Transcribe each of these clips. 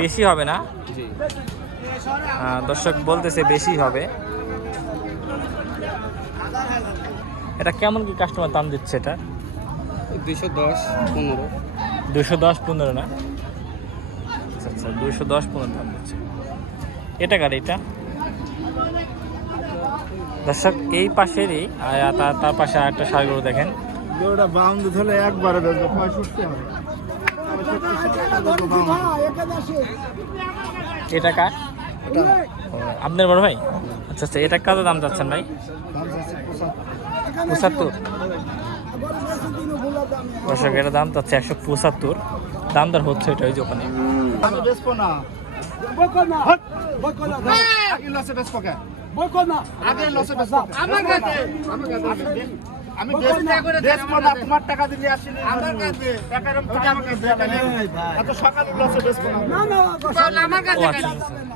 বেশি হবে না? দর্শক বলতেছে বেশি হবে। এটা কেমন কি কাস্টমার দাম দিচ্ছে? এটা 210-15। 210-15 না? আচ্ছা আচ্ছা, 210-15 দাম দিচ্ছে। এটা গাড়ি এটা দর্শক এই পাশেরই, আর তার পাশে আরেকটা ষাঁড় গরু দেখেন। ওটা বাউন্ড হলে একবারে বেচবো 65 হবে। এটা কার? আপনার বড় ভাই? আচ্ছা আচ্ছা, এটা কত দাম যাচ্ছেন ভাই? 75। দর্শক এটা দাম যাচ্ছে 175, দাম দর হচ্ছে এটা ওই যে ওখানে। আমি বেচবো না। আগে লসে বেচবো কে? আগে লসে বেচবো। আমার কাছে আমি বেচবো না, তোমার টাকা দিলে আসলে আমার কাছে টাকা এরকম টাকা আমার কাছে এত সকালে লসে বেচবো না। না আমার কাছে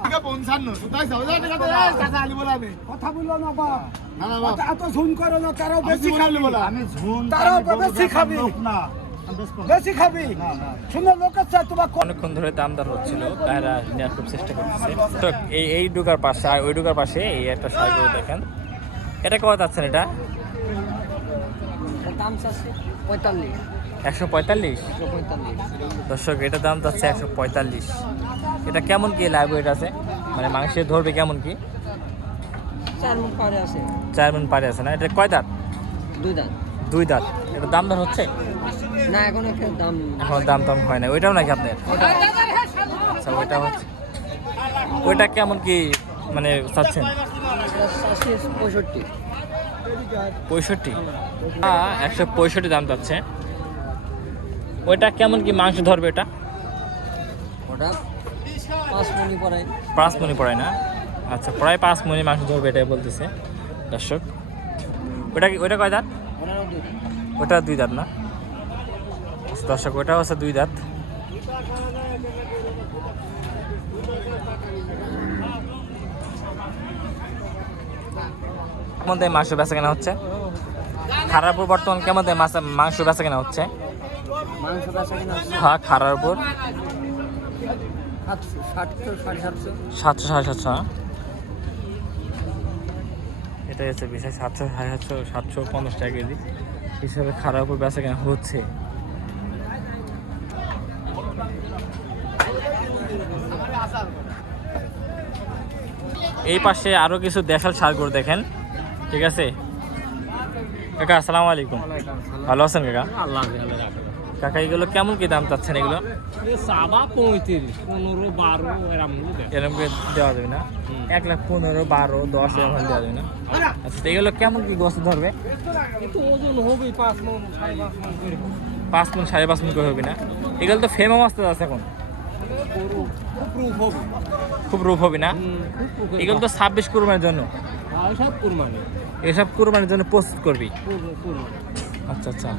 টাকা 55 সুতাই যাও যা টাকা টাকা আলি বলাবে কথা বললো না বাপ। না না বাপ এত ঝুন করে না, তারাও বেশি খাবি। আমি ঝুন তারাও বেশি খাবি না, বেশি খাবি সুন্দর লোক আছে তোমার। অনেকক্ষণ ধরে দাম দর হচ্ছিল, তারা নেওয়ার খুব চেষ্টা করতেছে। তো এই ডুকার পাশে আর ওই ডুকার পাশে এই একটা ষাঁড় গরু দেখেন। এটা কত যাচ্ছেন? এটা দাম চাচ্ছে 45। 145। দর্শক এটা দাম যাচ্ছে 145। এটা কেমন কি লাইভ ওয়েট আছে, মানে মাংসে ধরবে কেমন কি? 4 মণ পারে আছে। 4 মণ পারে আছে না? এটা কয় দাঁত? 2 দাঁত। 2 দাঁত। এটা দাম দর হচ্ছে না, এখন দাম দাম হয় না। ওইটাও নাকি আপনার? আচ্ছা, ওইটা হচ্ছে। ওইটা কেমন কি মানে চাচ্ছেন? 65। 65? 165 দাম যাচ্ছে। ওইটা কেমন কি মাংস ধরবে? এটা ওটা 5 মণ পড়ায়। 5 মণ পড়ায় না? আচ্ছা, প্রায় 5 মণ মাংস ধরবে এটাই বলতেছে দর্শক। ওইটা কয় দাঁত? ওটা 2 দাঁত না? দর্শক ওটা হচ্ছে 2 দাঁত। কেমন দামে মাংস বেচা কেনা হচ্ছে? খারার উপর বর্তমান কেমন দামে মাংস বেচা কেনা হচ্ছে? মাংস বেচা কিনা হ্যাঁ, খারার উপর 700-750। 700-750 না? এটাই হচ্ছে বিষয়। 700-750, 750 টাকা কেজি হিসাবে খারার উপর বেচা কেনা হচ্ছে। এই পাশে আরো কিছু দেশাল ষাঁড় গরু দেখেন, ঠিক আছে কাকা? আসসালামু আলাইকুম, ভালো আছেন কাকা? কাকা এগুলো কেমন কি দাম চাচ্ছেন? এগুলো 35-15-12 এরকম করে দেওয়া যাবে না? 1,15,000-12,000-10 এরকম দেওয়া যাবে না? আচ্ছা, এগুলো কেমন কি গোস্ত ধরবে? ওজন হবে 5 মণ 5 মণ 5.5 মণ করে হবে না? এগুলো তো ফেম অবস্থা আছে এখন, খুব রূপ হবে না? এগুলো তো 26 কুরবানির জন্য, এসব কুরবানির জন্য প্রস্তুত করবি। আচ্ছা আচ্ছা,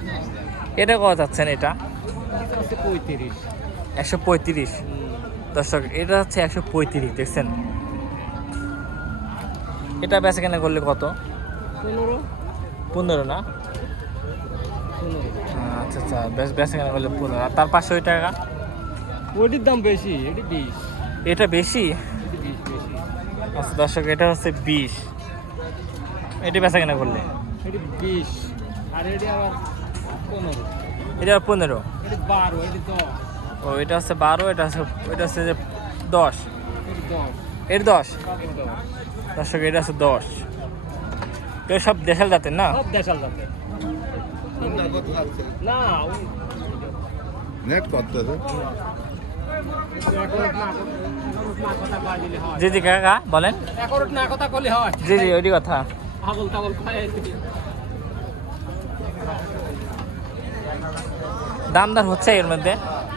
এটা কত যাচ্ছেন? এটা 135। দর্শক এটা হচ্ছে 135, দেখছেন? এটা বেচা কেনা করলে কত? 15 না? আচ্ছা আচ্ছা, বেচা কেনা করলে 15। আর তার 500 টাকা ওইটির দাম বেশি, এটি 20। এটা বেশি? আচ্ছা দর্শক, এটা হচ্ছে 20। এটি বেচা কেনা করলে এটি 20, আর এটি আবার 15। এটা 15? এটি 12, এটি 10। ও, এটা হচ্ছে 12, এটা হচ্ছে যে 10। এটি 10। এর 10? দর্শক এটা হচ্ছে 10। তো সব দেশাল জাতের না? সব দেশাল জাতের না। নেট করতে জি জি কাকা বলেন। না কথা কলি হয়। জি জি, ওইটি কথা। আবল তাবল খায়। দাম দর হচ্ছে এর মধ্যে?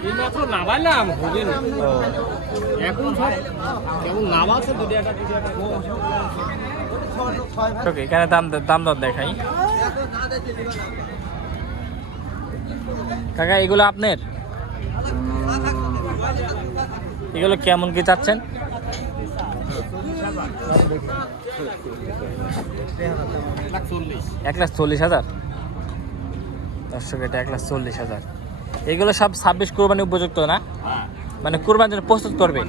এই মাত্র নামাইলাম, হবে না এখন সব কেমন নাম আছে। এখানে দাম দর দেখাই। কাকা এগুলো আপনার? এগুলো কেমন কি চাচ্ছেন? 1,40,000। দর্শক এটা 1,40,000। এগুলো সব 26 কোরবানি উপযুক্ত না? মানে কোরবানির জন্য প্রস্তুত করবে,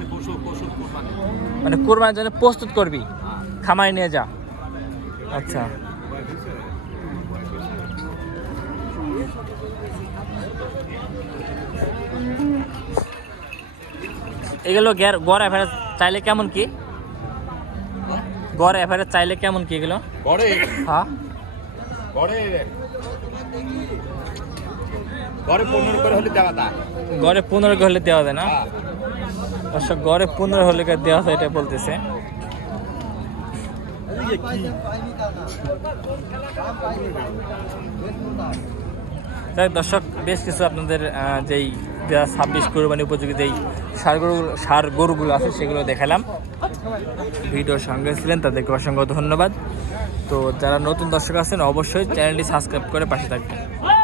মানে কোরবানির জন্য প্রস্তুত করবি, খামারে নিয়ে যা। আচ্ছা, এগুলো গড় অ্যাভারেজ চাইলে কেমন কি? গড় অ্যাভারেজ চাইলে কেমন কি এগুলো? ঘরে হ্যাঁ, ঘরে ঘরে 15 করে হলে দেওয়া তা। গড়ে 15 হলে দেওয়া যায় না? দর্শক, গড়ে 15 হলে দেওয়া যায়, এটা বলতেছে। তাই দর্শক, বেশ কিছু আপনাদের যেই 26 কোরবানি উপযোগী যেই ষাঁড় গরুগুলো আছে সেগুলো দেখালাম। ভিডিওর সঙ্গে ছিলেন তাদেরকে অসংখ্য ধন্যবাদ। তো যারা নতুন দর্শক আছেন অবশ্যই চ্যানেলটি সাবস্ক্রাইব করে পাশে থাকবেন।